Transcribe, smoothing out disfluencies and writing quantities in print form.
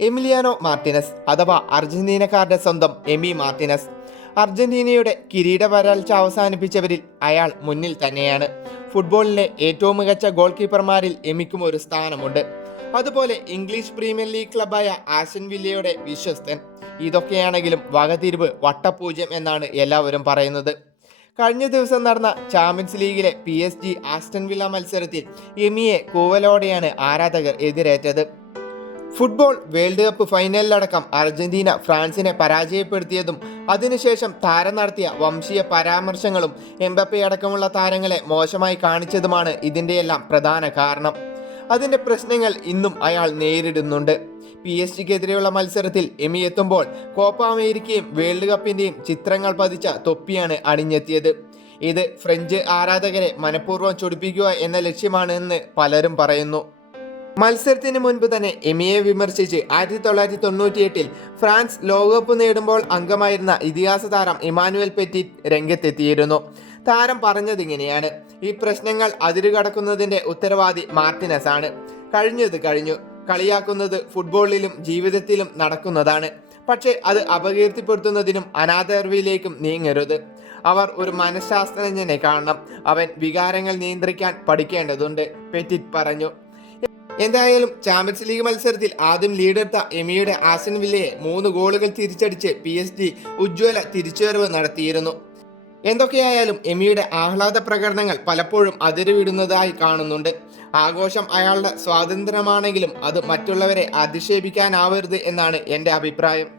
Emiliano Martinez അഥവാ അർജന്റീനക്കാരുടെ സ്വന്തം Amy Martinez. അർജന്റീനയുടെ കിരീട വരൾച്ച അവസാനിപ്പിച്ചവരിൽ അയാൾ മുന്നിൽ തന്നെയാണ്. ഫുട്ബോളിലെ ഏറ്റവും മികച്ച ഗോൾ കീപ്പർമാരിൽ എമിക്കും ഒരു സ്ഥാനമുണ്ട്. അതുപോലെ ഇംഗ്ലീഷ് പ്രീമിയർ ലീഗ് ക്ലബായ ആസ്റ്റൺ വില്ലയുടെ വിശ്വസ്തൻ. ഇതൊക്കെയാണെങ്കിലും വകതിരിവ് വട്ടപൂജ്യം എന്നാണ് എല്ലാവരും പറയുന്നത്. കഴിഞ്ഞ ദിവസം നടന്ന ചാമ്പ്യൻസ് ലീഗിലെ PSG ആസ്റ്റൺ വില്ല മത്സരത്തിൽ എമിയെ കൂവലോടെയാണ് ആരാധകർ എതിരേറ്റത്. ഫുട്ബോൾ വേൾഡ് കപ്പ് ഫൈനലിലടക്കം അർജന്റീന ഫ്രാൻസിനെ പരാജയപ്പെടുത്തിയതും അതിനുശേഷം താരം നടത്തിയ വംശീയ പരാമർശങ്ങളും എംബപ്പെ അടക്കമുള്ള താരങ്ങളെ മോശമായി കാണിച്ചതുമാണ് ഇതിൻ്റെയെല്ലാം പ്രധാന കാരണം. അതിൻ്റെ പ്രശ്നങ്ങൾ ഇന്നും അയാൾ നേരിടുന്നുണ്ട്. PSG-ക്കെതിരെയുള്ള മത്സരത്തിൽ എമി എത്തുമ്പോൾ കോപ്പ അമേരിക്കയും വേൾഡ് കപ്പിൻ്റെയും ചിത്രങ്ങൾ പതിച്ച തൊപ്പിയാണ് അണിഞ്ഞെത്തിയത്. ഇത് ഫ്രഞ്ച് ആരാധകരെ മനഃപൂർവ്വം ചൊടിപ്പിക്കുക എന്ന ലക്ഷ്യമാണെന്ന് പലരും പറയുന്നു. മത്സരത്തിന് മുൻപ് തന്നെ എമിയെ വിമർശിച്ച് 1998 ഫ്രാൻസ് ലോകകപ്പ് നേടുമ്പോൾ അംഗമായിരുന്ന ഇതിഹാസ താരം ഇമാനുവൽ പെറ്റിറ്റ് രംഗത്തെത്തിയിരുന്നു. താരം പറഞ്ഞതിങ്ങനെയാണ്: ഈ പ്രശ്നങ്ങൾ അതിരുകടക്കുന്നതിൻ്റെ ഉത്തരവാദി മാർട്ടിനസ് ആണ്. കഴിഞ്ഞത് കഴിഞ്ഞു. കളിയാക്കുന്നത് ഫുട്ബോളിലും ജീവിതത്തിലും നടക്കുന്നതാണ്. പക്ഷേ അത് അപകീർത്തിപ്പെടുത്തുന്നതിനും അനാദരവിലേക്കും നീങ്ങരുത്. അവർ ഒരു മനഃശാസ്ത്രജ്ഞനെ കാണണം. അവൻ വികാരങ്ങൾ നിയന്ത്രിക്കാൻ പഠിക്കേണ്ടതുണ്ട്, പെറ്റിറ്റ് പറഞ്ഞു. എന്തായാലും ചാമ്പ്യൻസ് ലീഗ് മത്സരത്തിൽ ആദ്യം ലീഡെടുത്ത എമിയുടെ ആസ്റ്റൺ വില്ലയെ 3 ഗോളുകൾ തിരിച്ചടിച്ച് PSG ഉജ്ജ്വല തിരിച്ചുവരവ് നടത്തിയിരുന്നു. എന്തൊക്കെയായാലും എമിയുടെ ആഹ്ലാദ പ്രകടനങ്ങൾ പലപ്പോഴും അതിരുവിടുന്നതായി കാണുന്നുണ്ട്. ആഘോഷം അയാളുടെ സ്വാതന്ത്ര്യമാണെങ്കിലും അത് മറ്റുള്ളവരെ അധിക്ഷേപിക്കാനാവരുത് എന്നാണ് എൻ്റെ അഭിപ്രായം.